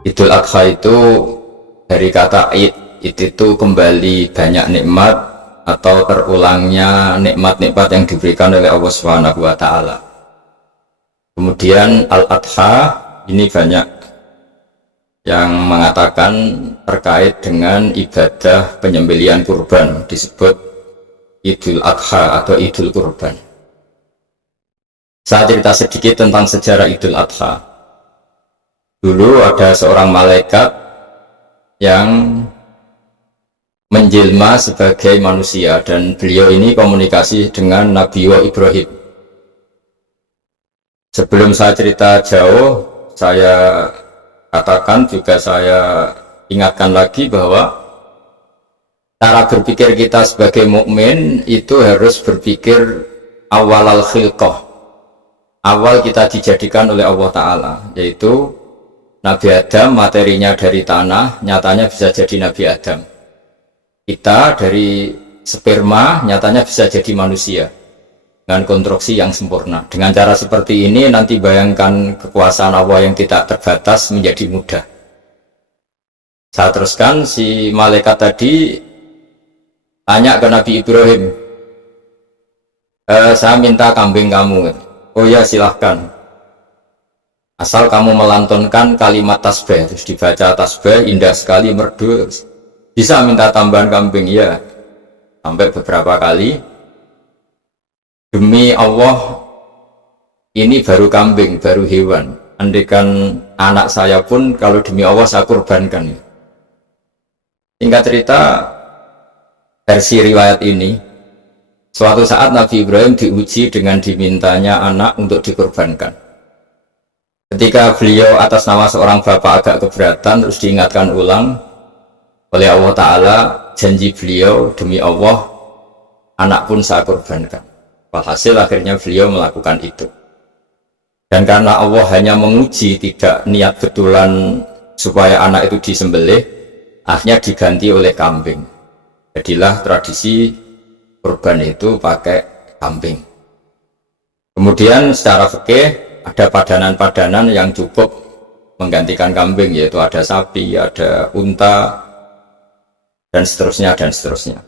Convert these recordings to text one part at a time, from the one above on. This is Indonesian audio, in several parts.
Idul Adha itu dari kata id itu kembali banyak nikmat atau terulangnya nikmat-nikmat yang diberikan oleh Allah Subhanahu wa taala. Kemudian Al-Adha ini banyak yang mengatakan terkait dengan ibadah penyembelihan kurban, disebut Idul Adha atau Idul Kurban. Saya cerita sedikit tentang sejarah Idul Adha. Dulu ada seorang malaikat yang menjelma sebagai manusia, dan beliau ini komunikasi dengan Nabi Ibrahim. Sebelum saya cerita jauh, saya katakan juga, saya ingatkan lagi bahwa cara berpikir kita sebagai mukmin itu harus berpikir awal al-khilqah. Awal kita dijadikan oleh Allah Ta'ala, yaitu Nabi Adam materinya dari tanah, nyatanya bisa jadi Nabi Adam. Kita dari sperma, nyatanya bisa jadi manusia dengan konstruksi yang sempurna. Dengan cara seperti ini, nanti bayangkan kekuasaan Allah yang tidak terbatas menjadi mudah. Saya teruskan, si malaikat tadi tanya ke Nabi Ibrahim, saya minta kambing kamu. Oh ya, silahkan, asal kamu melantunkan kalimat tasbih. Terus dibaca tasbih, indah sekali, merdu. Bisa minta tambahan kambing? Ya, sampai beberapa kali. Demi Allah, ini baru kambing, baru hewan. Andaikan anak saya pun, kalau demi Allah saya kurbankan. Singkat cerita, versi riwayat ini, suatu saat Nabi Ibrahim diuji dengan dimintanya anak untuk dikurbankan. Ketika beliau atas nama seorang bapak agak keberatan, terus diingatkan ulang oleh Allah Ta'ala, janji beliau, demi Allah, anak pun saya kurbankan. Walhasil akhirnya beliau melakukan itu. Dan karena Allah hanya menguji, tidak niat betulan supaya anak itu disembelih, akhirnya diganti oleh kambing. Jadilah tradisi kurban itu pakai kambing. Kemudian secara fikih ada padanan-padanan yang cukup menggantikan kambing, yaitu ada sapi, ada unta, dan seterusnya dan seterusnya.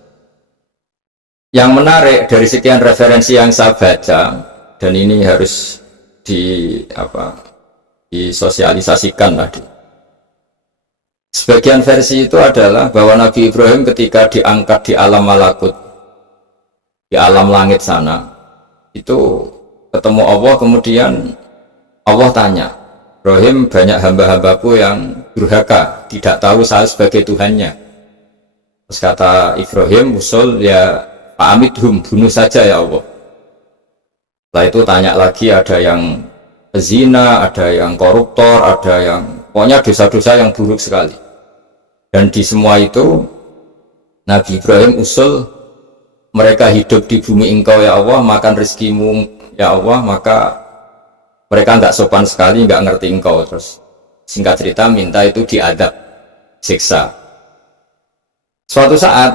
Yang menarik dari sekian referensi yang saya baca, dan ini harus disosialisasikan tadi. Sebagian versi itu adalah bahwa Nabi Ibrahim ketika diangkat di alam malakut, di alam langit sana, itu ketemu Allah, kemudian Allah tanya, Ibrahim, banyak hamba-hambaku yang durhaka, tidak tahu saya sebagai Tuhannya. Terus kata Ibrahim, usul ya fa'amidhum, bunuh saja ya Allah. Setelah itu tanya lagi, ada yang zina, ada yang koruptor, ada yang pokoknya dosa-dosa yang buruk sekali. Dan di semua itu Nabi Ibrahim usul, mereka hidup di bumi engkau ya Allah, makan rezekimu ya Allah, maka mereka nggak sopan sekali, nggak ngerti engkau. Terus singkat cerita minta itu diadab, siksa. Suatu saat,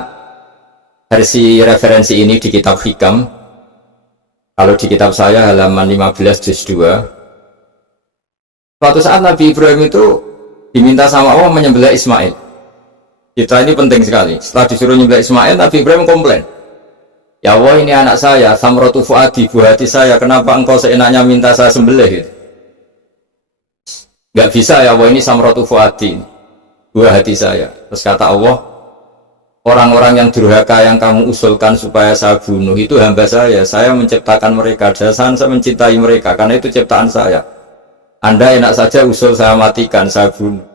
versi referensi ini di kitab Hikam, kalau di kitab saya halaman 15 juz 2, suatu saat Nabi Ibrahim itu diminta sama Allah menyembelih Ismail. Kita ini penting sekali. Setelah disuruh menyembelih Ismail, Nabi Ibrahim komplain, ya Allah, ini anak saya, samratu fuadi, buah hati saya, kenapa engkau seenaknya minta saya sembelih gitu? Gak bisa ya Allah, ini samratu fuadi, buah hati saya. Terus kata Allah, orang-orang yang durhaka yang kamu usulkan supaya saya bunuh itu hamba saya menciptakan mereka, dan saya mencintai mereka, karena itu ciptaan saya. Anda enak saja usul saya matikan, saya bunuh.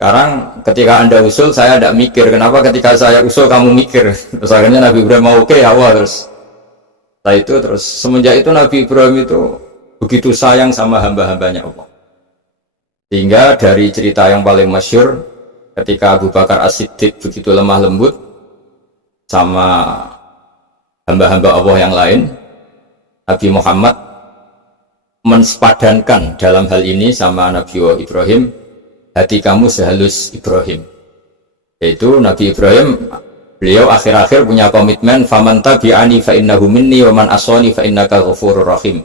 Sekarang ketika Anda usul, saya tidak mikir. Kenapa ketika saya usul kamu mikir? Terus akhirnya Nabi Ibrahim mau oke ya Allah. Setelah itu terus semenjak itu Nabi Ibrahim itu begitu sayang sama hamba-hambanya Allah. Sehingga dari cerita yang paling masyhur, ketika Abu Bakar As-Siddiq begitu lemah lembut sama hamba-hamba Allah yang lain, Nabi Muhammad mensepadankan dalam hal ini sama Nabi Ibrahim, hati kamu sehalus Ibrahim. Yaitu Nabi Ibrahim, beliau akhir-akhir punya komitmen, faman tabi'ani fa innahu minni wa man asani fa innaka ghafurur rahim.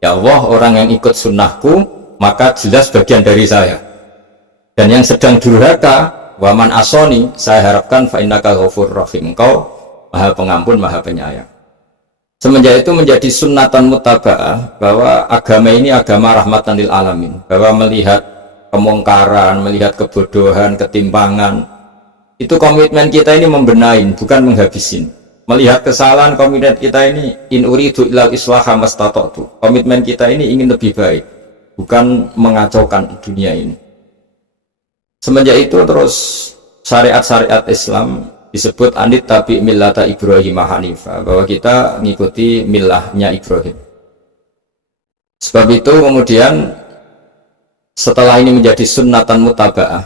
Ya Allah, orang yang ikut sunnahku maka jelas bagian dari saya. Dan yang sedang durhaka, waman asoni, saya harapkan fa innaka ghafurur rahim, engkau maha pengampun, maha penyayang. Semenjak itu menjadi sunnatan mutaba'ah bahwa agama ini agama rahmatan lil alamin, bahwa melihat kemungkaran, melihat kebodohan, ketimpangan, itu komitmen kita ini membenahin, bukan menghabisin. Melihat kesalahan, komitmen kita ini in uridu ilal islaha mastata'tu, komitmen kita ini ingin lebih baik, bukan mengacaukan dunia ini. Semenjak itu terus syariat-syariat Islam disebut anit tabi millata Ibrahim Hanifah, bahwa kita mengikuti millahnya Ibrahim. Sebab itu kemudian setelah ini menjadi sunnatan mutaba'ah,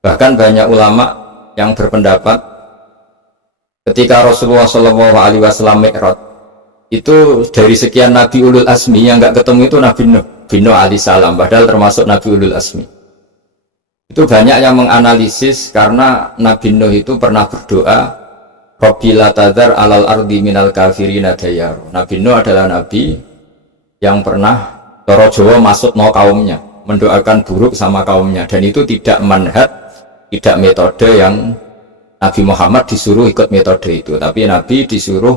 bahkan banyak ulama yang berpendapat ketika Rasulullah SAW Mi'raj, itu dari sekian Nabi Ulul Asmi yang nggak ketemu itu Nabi Nuh alaihissalam, padahal termasuk Nabi Ulul Asmi. Itu banyak yang menganalisis karena Nabi Nuh itu pernah berdoa, Rabbi la tadhar alal ardi minal kafirina dayyaru. Nabi Nuh adalah Nabi yang pernah Toro Jawa masuk no kaumnya, mendoakan buruk sama kaumnya, dan itu tidak manhaj, tidak metode yang Nabi Muhammad disuruh ikut metode itu, tapi Nabi disuruh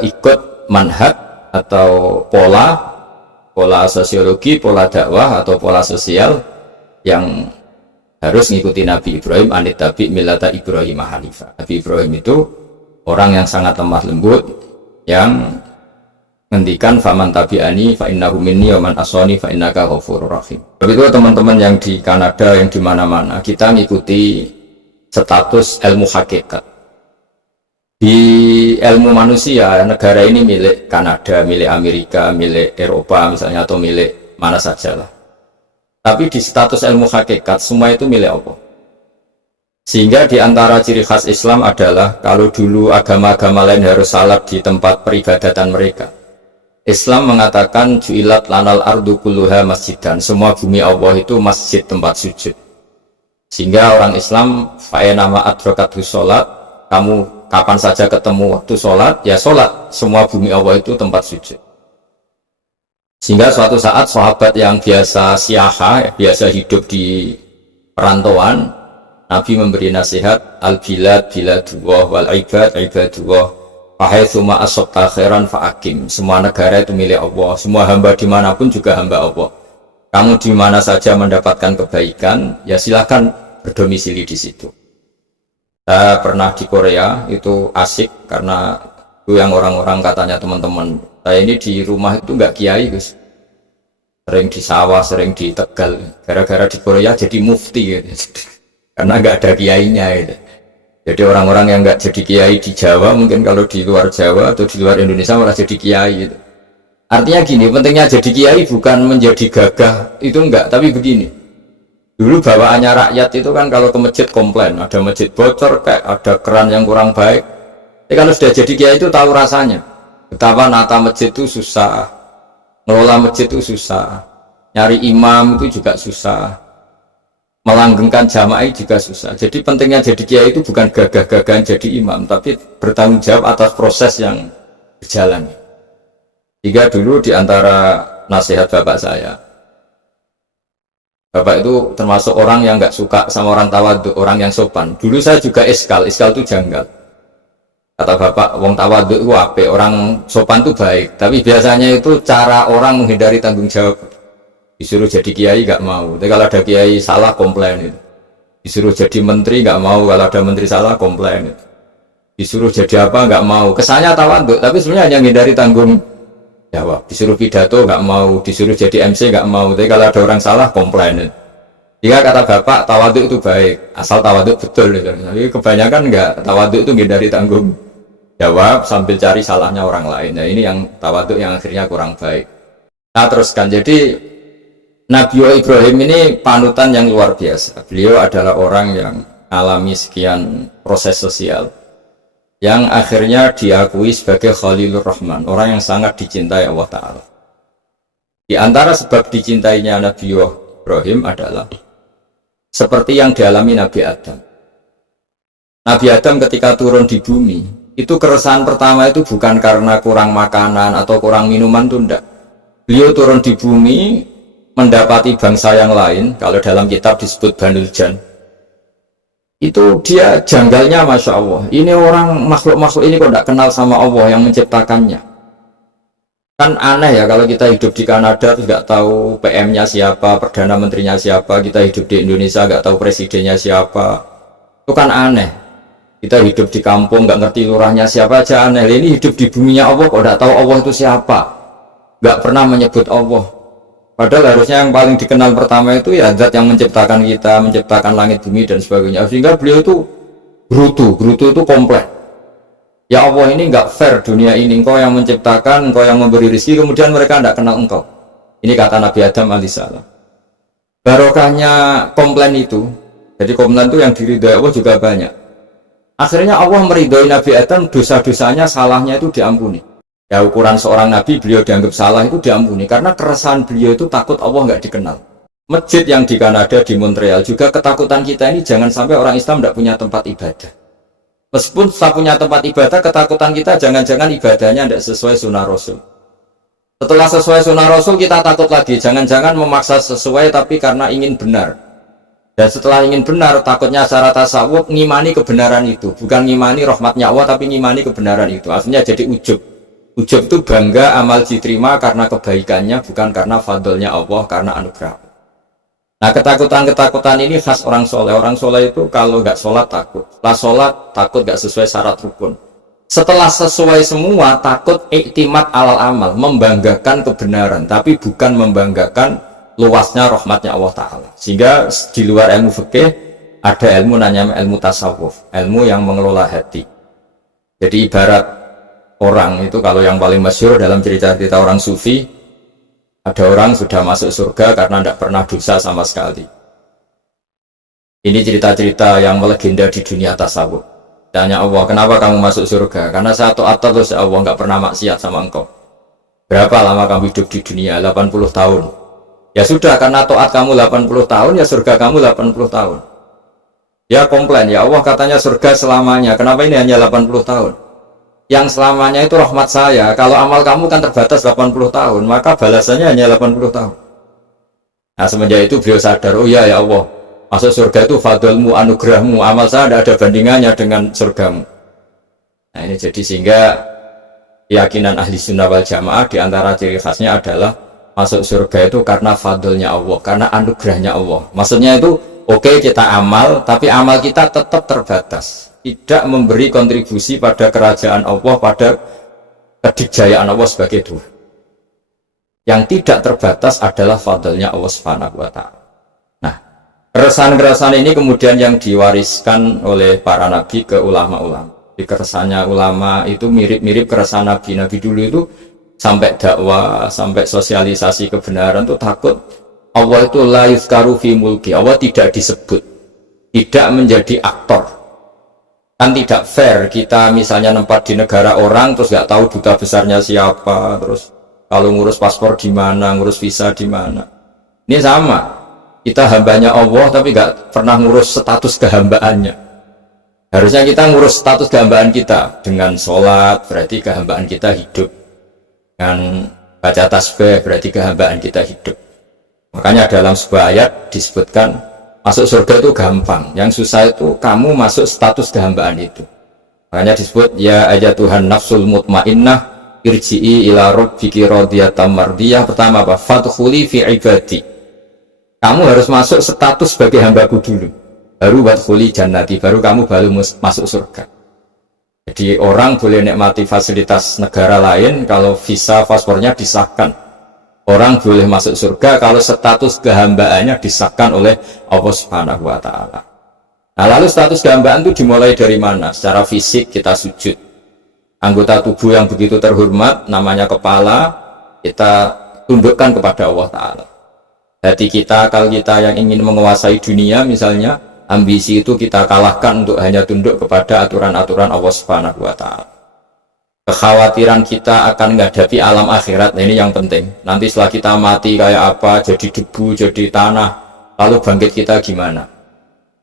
ikut manhaj atau pola sosiologi, pola dakwah atau pola sosial yang harus mengikuti Nabi Ibrahim, anit tabi millata Ibrahim Hanifah. Nabi Ibrahim itu orang yang sangat lemah lembut, yang ngendikan faman tabi'ani fa innahu minni wa man asani fa innaka ghafurur rahim. Begitu teman-teman yang di Kanada, yang di mana-mana, kita mengikuti status ilmu hakikat. Di ilmu manusia, negara ini milik Kanada, milik Amerika, milik Eropa misalnya, atau milik mana saja lah. Tapi di status ilmu hakikat, semua itu milik Allah. Sehingga di antara ciri khas Islam adalah, kalau dulu agama-agama lain harus salat di tempat peribadatan mereka, Islam mengatakan ju'ilat lanal ardu kulluha masjidan, semua bumi Allah itu masjid, tempat sujud. Sehingga orang Islam fa'enama adrokatu sholat, kamu kapan saja ketemu waktu sholat, ya sholat, semua bumi Allah itu tempat sujud. Sehingga suatu saat sahabat yang biasa siaha, biasa hidup di perantauan, Nabi memberi nasihat, al-bilad biladullah wal ibad ibadullah fahaitsuma asabta khairan fa'akim. Semua negara itu milik Allah, semua hamba dimanapun juga hamba Allah. Kamu di mana saja mendapatkan kebaikan, ya silahkan berdomisili di situ. Saya pernah di Korea, itu asik karena itu yang orang-orang katanya teman-teman, saya ini di rumah itu nggak kiai, Gus. Sering di sawah, sering di Tegal. Gara-gara di Korea jadi mufti, gitu. Karena nggak ada kiainya. Gitu. Jadi orang-orang yang nggak jadi kiai di Jawa, mungkin kalau di luar Jawa atau di luar Indonesia malah jadi kiai. Gitu. Artinya gini, pentingnya jadi kiai bukan menjadi gagah, itu enggak, tapi begini. Dulu bawaannya rakyat itu kan kalau ke masjid komplain, ada masjid bocor, kayak ada keran yang kurang baik. Tapi kalau sudah jadi kiai itu tahu rasanya. Betapa nata masjid itu susah, ngelola masjid itu susah, nyari imam itu juga susah, melanggengkan jamaah juga susah. Jadi pentingnya jadi kiai itu bukan gagah-gagahan jadi imam, tapi bertanggung jawab atas proses yang berjalan. Jika dulu diantara nasihat bapak saya, bapak itu termasuk orang yang nggak suka sama orang tawadhu, orang yang sopan. Dulu saya juga iskal itu janggal. Kata bapak, wong tawadhu itu apik, orang sopan itu baik. Tapi biasanya itu cara orang menghindari tanggung jawab. Disuruh jadi kiai nggak mau, tapi kalau ada kiai salah komplain itu. Disuruh jadi menteri nggak mau, kalau ada menteri salah komplain itu. Disuruh jadi apa nggak mau, kesannya tawadhu, tapi sebenarnya hanya menghindari tanggung jawab. Disuruh pidato nggak mau, disuruh jadi MC nggak mau, tapi kalau ada orang salah komplain. Jika kata bapak tawaduk itu baik, asal tawaduk betul gitu. Tapi kebanyakan nggak, tawaduk itu dari tanggung jawab sambil cari salahnya orang lain. Nah ini yang tawaduk yang akhirnya kurang baik. Nah teruskan, jadi Nabi Ibrahim ini panutan yang luar biasa. Beliau adalah orang yang alami sekian proses sosial yang akhirnya diakui sebagai Khalilur Rahman, orang yang sangat dicintai Allah Ta'ala. Di antara sebab dicintainya Nabi Ibrahim adalah seperti yang dialami Nabi Adam. Nabi Adam ketika turun di bumi, itu keresahan pertama itu bukan karena kurang makanan atau kurang minuman, itu enggak. Beliau turun di bumi mendapati bangsa yang lain, kalau dalam kitab disebut Banul Jan, itu dia janggalnya Masya Allah, ini orang makhluk-makhluk ini kok tidak kenal sama Allah yang menciptakannya. Kan aneh ya kalau kita hidup di Kanada terus nggak tahu PM-nya siapa, Perdana Menterinya siapa, kita hidup di Indonesia nggak tahu presidennya siapa, itu kan aneh. Kita hidup di kampung nggak ngerti lurahnya siapa aja aneh. Ini hidup di buminya Allah kok nggak tahu Allah itu siapa, nggak pernah menyebut Allah. Padahal harusnya yang paling dikenal pertama itu ya zat yang menciptakan kita, menciptakan langit bumi dan sebagainya. Sehingga beliau itu Grutu itu komplek. Ya Allah, ini nggak fair dunia ini, engkau yang menciptakan, engkau yang memberi rezeki, kemudian mereka tidak kenal engkau. Ini kata Nabi Adam alaihissalam. Barokahnya komplain itu, jadi komplain itu yang diridhoi Allah juga banyak. Akhirnya Allah meridhoi Nabi Adam, dosa-dosanya, salahnya itu diampuni. Ya ukuran seorang Nabi, beliau dianggap salah itu diampuni, karena keresahan beliau itu takut Allah nggak dikenal. Masjid yang di Kanada, di Montreal juga ketakutan kita ini jangan sampai orang Islam tidak punya tempat ibadah. Meskipun kita punya tempat ibadah, ketakutan kita jangan-jangan ibadahnya tidak sesuai sunnah Rasul. Setelah sesuai sunnah Rasul kita takut lagi, jangan-jangan memaksa sesuai tapi karena ingin benar. Dan setelah ingin benar, takutnya secara tasawuf ngimani kebenaran itu, bukan ngimani rahmatnya Allah tapi ngimani kebenaran itu. Artinya jadi ujub. Ujub itu bangga amal diterima karena kebaikannya, bukan karena fadlnya Allah, karena anugerah. Nah, ketakutan-ketakutan ini khas orang soleh. Orang soleh itu kalau nggak sholat takut, setelah sholat takut nggak sesuai syarat rukun. Setelah sesuai semua takut iktimat alal amal, membanggakan kebenaran, tapi bukan membanggakan luasnya rahmatnya Allah Ta'ala. Sehingga di luar ilmu fikih ada ilmu namanya ilmu tasawuf, ilmu yang mengelola hati. Jadi ibarat orang itu, kalau yang paling masyhur dalam cerita-cerita orang sufi, ada orang sudah masuk surga karena tidak pernah dosa sama sekali. Ini cerita-cerita yang melegenda di dunia tasawuf. Tanya Allah, kenapa kamu masuk surga? Karena saya taat terus Allah, nggak pernah maksiat sama engkau. Berapa lama kamu hidup di dunia? 80 tahun. Ya sudah, karena taat kamu 80 tahun, ya surga kamu 80 tahun. Ya komplain, ya Allah katanya surga selamanya, kenapa ini hanya 80 tahun? Yang selamanya itu rahmat saya. Kalau amal kamu kan terbatas 80 tahun, maka balasannya hanya 80 tahun. Nah semenjak itu beliau sadar, oh ya Allah, masuk surga itu fadlmu, anugerahmu, amal saya tidak ada bandingannya dengan surgamu. Nah ini jadi sehingga keyakinan ahli sunnah wal jamaah diantara ciri khasnya adalah masuk surga itu karena fadlnya Allah, karena anugerahnya Allah. Maksudnya itu oke, kita amal, tapi amal kita tetap terbatas, tidak memberi kontribusi pada kerajaan Allah, pada kedikjayaan Allah sebagai Tuhan. Yang tidak terbatas adalah fadlnya Allah Subhanahu wa Ta'ala. Nah, keresahan-keresahan ini kemudian yang diwariskan oleh para nabi ke ulama-ulama. Di keresahannya ulama itu mirip-mirip keresahan nabi. Nabi dulu itu sampai dakwah, sampai sosialisasi kebenaran itu takut Allah itu la yuzkaru fi mulki, Allah tidak disebut, tidak menjadi aktor. Kan tidak fair kita misalnya nempat di negara orang terus nggak tahu duta besarnya siapa, terus kalau ngurus paspor di mana, ngurus visa di mana. Ini sama, kita hambanya Allah tapi nggak pernah ngurus status kehambaannya. Harusnya kita ngurus status kehambaan kita dengan sholat, berarti kehambaan kita hidup. Dengan baca tasbih berarti kehambaan kita hidup. Makanya dalam sebuah ayat disebutkan masuk surga itu gampang, yang susah itu kamu masuk status kehambaan itu. Makanya disebut ya ayatuhan nafsul mutmainnah irji'i ila rabbiki radiyatan mardiyah. Pertama apa? Fadkhuli fi ibadi. Kamu harus masuk status sebagai hambaku dulu, baru wadkhuli jannati, baru kamu masuk surga. Jadi orang boleh nikmati fasilitas negara lain kalau visa paspornya disahkan. Orang boleh masuk surga kalau status kehambaannya disahkan oleh Allah Subhanahu wa Ta'ala. Nah, lalu status kehambaan itu dimulai dari mana? Secara fisik kita sujud. Anggota tubuh yang begitu terhormat namanya kepala, kita tundukkan kepada Allah Ta'ala. Hati kita, akal kita yang ingin menguasai dunia misalnya, ambisi itu kita kalahkan untuk hanya tunduk kepada aturan-aturan Allah Subhanahu wa Ta'ala. Kekhawatiran kita akan menghadapi alam akhirat, nah ini yang penting. Nanti setelah kita mati kayak apa, jadi debu, jadi tanah, lalu bangkit kita gimana?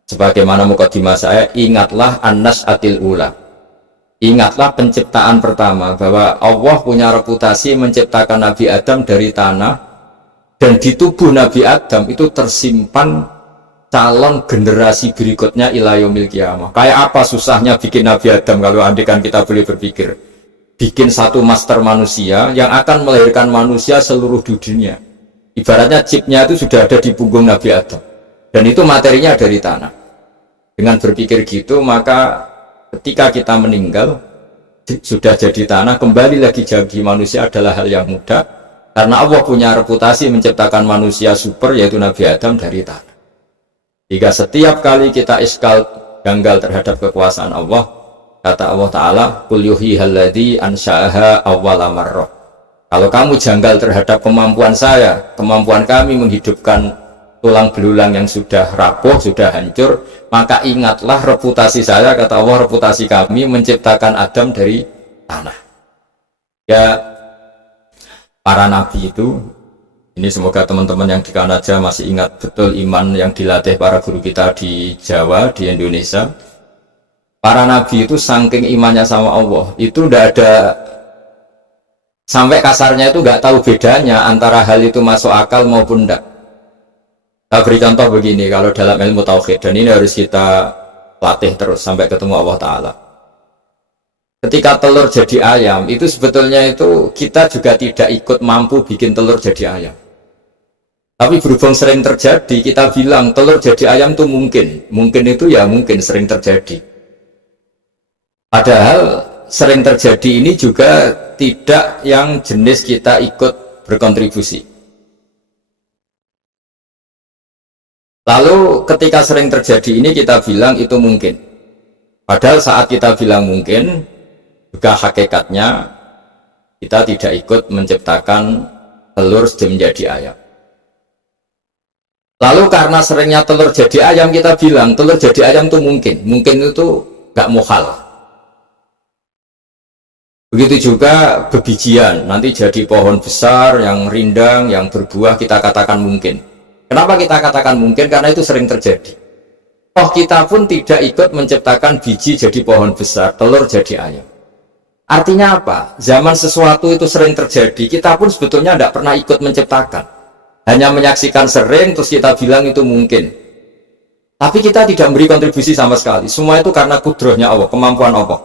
Sebagaimana mukadimah saya, ingatlah an-nas atil ula. Ingatlah penciptaan pertama, bahwa Allah punya reputasi menciptakan Nabi Adam dari tanah, Dan di tubuh Nabi Adam itu tersimpan calon generasi berikutnya ila yaumil qiyamah. Kayak apa susahnya bikin Nabi Adam kalau andikan kita boleh berpikir. Bikin satu master manusia yang akan melahirkan manusia seluruh dunia. Ibaratnya chipnya itu sudah ada di punggung Nabi Adam. Dan itu materinya dari tanah. Dengan berpikir gitu, maka ketika kita meninggal, sudah jadi tanah, kembali lagi jadi manusia adalah hal yang mudah. Karena Allah punya reputasi menciptakan manusia super, yaitu Nabi Adam dari tanah. Jika setiap kali kita iskal janggal terhadap kekuasaan Allah, kata Allah Ta'ala, Qul yuhyiha alladzi ansha'aha awwala marrah. Kalau kamu janggal terhadap kemampuan saya, kemampuan kami menghidupkan tulang belulang yang sudah rapuh, sudah hancur, maka ingatlah reputasi saya, kata Allah, reputasi kami menciptakan Adam dari tanah. Ya, para nabi itu, ini semoga teman-teman yang di Kanada masih ingat betul iman yang dilatih para guru kita di Jawa, di Indonesia. Para nabi itu saking imannya sama Allah, itu tidak ada, sampai kasarnya itu nggak tahu bedanya antara hal itu masuk akal maupun tidak. Saya beri contoh begini, kalau dalam ilmu tauhid, dan ini harus kita latih terus sampai ketemu Allah Ta'ala. Ketika telur jadi ayam, itu sebetulnya itu kita juga tidak ikut mampu bikin telur jadi ayam. Tapi berhubung sering terjadi, kita bilang telur jadi ayam itu mungkin. Mungkin itu ya mungkin sering terjadi. Padahal sering terjadi ini juga tidak yang jenis kita ikut berkontribusi. Lalu ketika sering terjadi ini kita bilang itu mungkin. Padahal saat kita bilang mungkin, juga hakikatnya kita tidak ikut menciptakan telur menjadi ayam. Lalu karena seringnya telur jadi ayam, kita bilang telur jadi ayam itu mungkin. Mungkin itu gak muhal. Begitu juga bebijian, nanti jadi pohon besar yang rindang, yang berbuah, kita katakan mungkin. Kenapa kita katakan mungkin? Karena itu sering terjadi. Oh, kita pun tidak ikut menciptakan biji jadi pohon besar, telur jadi ayam. Artinya apa? Zaman sesuatu itu sering terjadi, kita pun sebetulnya tidak pernah ikut menciptakan. Hanya menyaksikan sering, terus kita bilang itu mungkin. Tapi kita tidak memberi kontribusi sama sekali. Semua itu karena kudrahnya Allah, kemampuan Allah.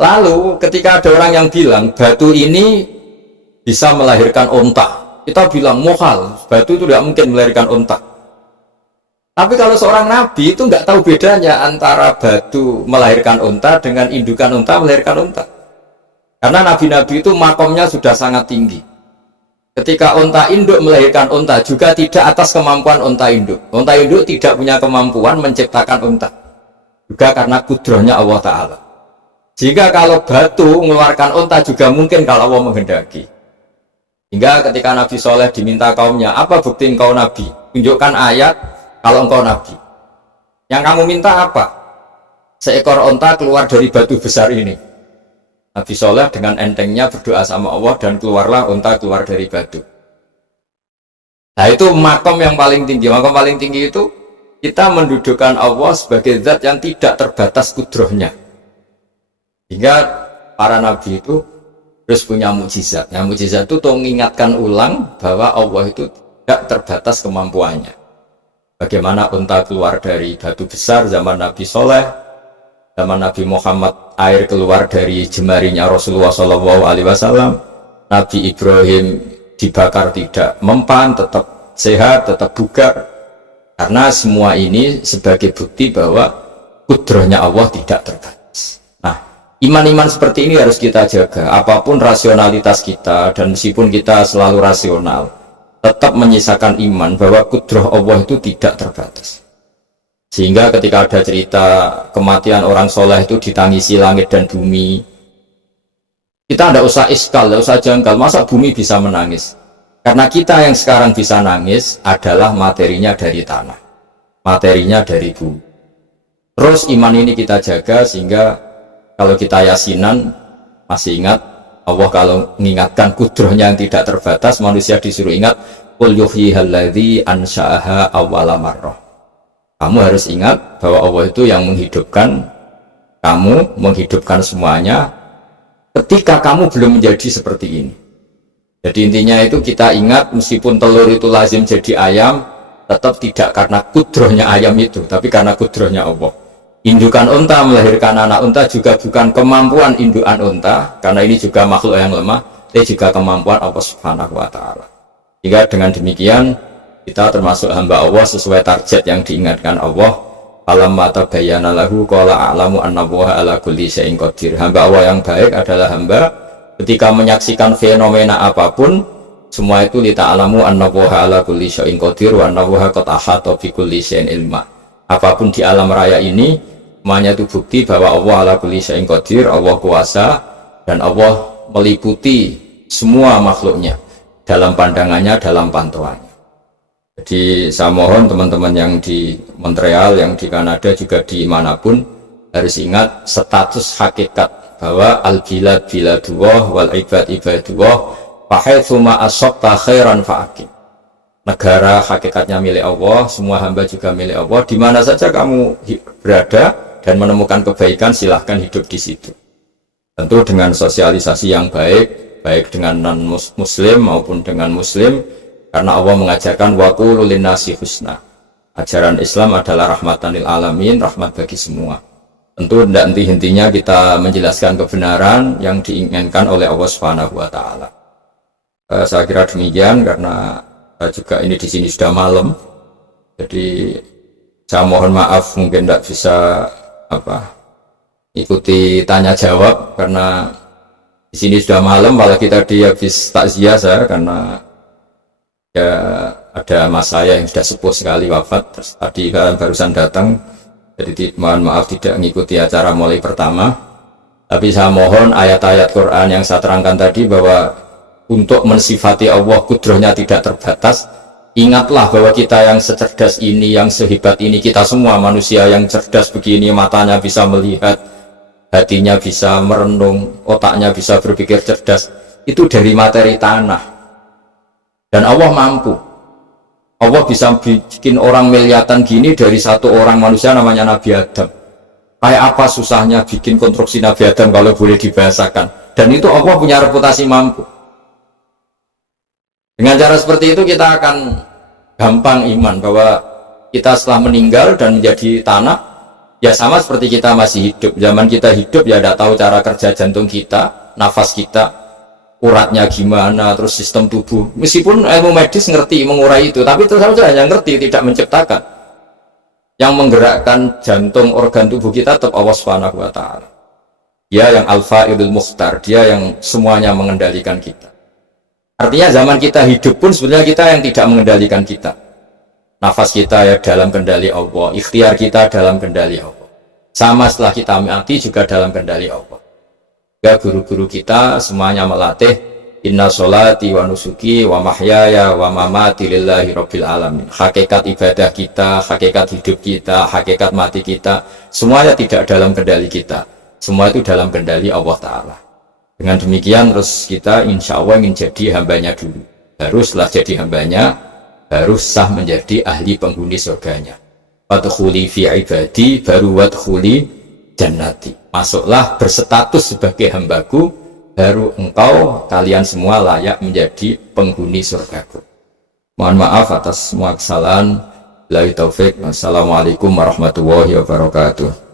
Lalu ketika ada orang yang bilang, batu ini bisa melahirkan onta. Kita bilang, muhal, batu itu tidak mungkin melahirkan onta. Tapi kalau seorang nabi itu nggak tahu bedanya antara batu melahirkan unta dengan indukan unta melahirkan unta. Karena nabi-nabi itu makomnya sudah sangat tinggi. Ketika unta induk melahirkan unta juga tidak atas kemampuan unta induk. Unta induk tidak punya kemampuan menciptakan unta. Juga karena kudrahnya Allah Ta'ala. Sehingga kalau batu mengeluarkan unta juga mungkin kalau Allah menghendaki. Hingga ketika Nabi Soleh diminta kaumnya, apa bukti engkau nabi? Tunjukkan ayat kalau engkau nabi. Yang kamu minta apa? Seekor unta keluar dari batu besar ini. Nabi Soleh dengan entengnya berdoa sama Allah dan keluarlah unta keluar dari batu. Nah itu makom yang paling tinggi. Makom paling tinggi itu kita mendudukkan Allah sebagai zat yang tidak terbatas kudrohnya. Hingga para nabi itu terus punya mukjizat. Yang mukjizat itu mengingatkan ulang bahwa Allah itu tidak terbatas kemampuannya. Bagaimana unta keluar dari batu besar zaman Nabi Soleh, zaman Nabi Muhammad air keluar dari jemarinya Rasulullah SAW, Nabi Ibrahim dibakar tidak mempan, tetap sehat, tetap bugar. Karena semua ini sebagai bukti bahwa kudrahnya Allah tidak terbatas. Nah, iman-iman seperti ini harus kita jaga. Apapun rasionalitas kita, dan meskipun kita selalu rasional, tetap menyisakan iman bahwa kudrah Allah itu tidak terbatas. Sehingga ketika ada cerita kematian orang soleh itu ditangisi langit dan bumi, kita tidak usah iskal, tidak usah jangkal, masa bumi bisa menangis? Karena kita yang sekarang bisa nangis adalah materinya dari tanah, materinya dari bumi. Terus iman ini kita jaga sehingga kalau kita yasinan, masih ingat Allah kalau mengingatkan kudrahnya yang tidak terbatas, manusia disuruh ingat qul yuhyihalladzi ansha'aha awwala marrah. Kamu harus ingat bahwa Allah itu yang menghidupkan kamu, menghidupkan semuanya ketika kamu belum menjadi seperti ini. Jadi intinya itu kita ingat meskipun telur itu lazim jadi ayam, tetap tidak karena kudrohnya ayam itu, tapi karena kudrohnya Allah. Indukan unta melahirkan anak unta juga bukan kemampuan indukan unta, karena ini juga makhluk yang lemah, tapi juga kemampuan Allah Subhanahu wa Ta'ala. Jika dengan demikian kita termasuk hamba Allah sesuai target yang diingatkan Allah. Alam mata bayana lahu qala a'lamu annallaha ala kulli syai'in qadir. Hamba Allah yang baik adalah hamba ketika menyaksikan fenomena apapun, semua itu lita'alamu annallaha ala kulli syai'in qadir wa annallaha qad ahata bi kulli syai'in ilma. Apapun di alam raya ini, semuanya itu bukti bahwa Allah ala kulli syai'in qadir, Allah kuasa dan Allah meliputi semua makhluknya dalam pandangannya, dalam pantauannya. Jadi saya mohon teman-teman yang di Montreal, yang di Kanada, juga di manapun harus ingat status hakikat bahwa al-bilad biladullah wal ibad ibadullah fahaitsuma asabta khairan fa'aqim. Negara hakikatnya milik Allah, semua hamba juga milik Allah. Di mana saja kamu berada dan menemukan kebaikan, silahkan hidup di situ. Tentu dengan sosialisasi yang baik, baik dengan non-muslim maupun dengan muslim, karena Allah mengajarkan wa qulu linnasi husna. Ajaran Islam adalah rahmatan lil alamin, rahmat bagi semua. Tentu tidak henti-hentinya kita menjelaskan kebenaran yang diinginkan oleh Allah Subhanahu wa Ta'ala. Saya kira demikian, karena juga ini di sini sudah malam. Jadi saya mohon maaf mungkin tidak bisa ikuti tanya jawab, karena di sini sudah malam, malah kita habis takziah saya, karena ya ada mas saya yang sudah sepuh sekali wafat, terus tadi barusan datang. Jadi mohon maaf tidak mengikuti acara mulai pertama, tapi saya mohon ayat-ayat Quran yang saya terangkan tadi bahwa untuk mensifati Allah kudrohnya tidak terbatas. Ingatlah bahwa kita yang secerdas ini, yang sehebat ini, kita semua manusia yang cerdas begini, matanya bisa melihat, hatinya bisa merenung, otaknya bisa berpikir cerdas, itu dari materi tanah. Dan Allah mampu. Allah bisa bikin orang miliatan gini dari satu orang manusia namanya Nabi Adam. Kayak apa susahnya bikin konstruksi Nabi Adam kalau boleh dibahasakan. Dan itu Allah punya reputasi mampu. Dengan cara seperti itu kita akan gampang iman bahwa kita setelah meninggal dan menjadi tanah, ya sama seperti kita masih hidup. Zaman kita hidup ya tidak tahu cara kerja jantung kita, nafas kita, uratnya gimana, terus sistem tubuh. Meskipun ilmu medis ngerti mengurai itu, tapi terus saja yang ngerti tidak menciptakan. Yang menggerakkan jantung, organ tubuh kita tetap Allah Subhanahu wa Ta'ala. Dia yang Al-Fa'ilul Mukhtar, dia yang semuanya mengendalikan kita. Artinya zaman kita hidup pun sebenarnya kita yang tidak mengendalikan kita. Nafas kita ya dalam kendali Allah, ikhtiar kita dalam kendali Allah. Sama setelah kita mati juga dalam kendali Allah. Ya, guru-guru kita semuanya melatih inna sholati wa nusuki wa mahyaya wa mamati lillahi rabbil alamin. Hakikat ibadah kita, hakikat hidup kita, hakikat mati kita, semuanya tidak dalam kendali kita, semua itu dalam kendali Allah Ta'ala. Dengan demikian terus kita insya Allah ingin jadi hambanya dulu, baru setelah jadi hambanya baru sah menjadi ahli penghuni surganya. Wadkhuli fi ibadi baru wadkhuli jannati. Masuklah berstatus sebagai hambaku, baru engkau, kalian semua layak menjadi penghuni surgaku. Mohon maaf atas semua kesalahan. Billahi taufik. Wassalamualaikum warahmatullahi wabarakatuh.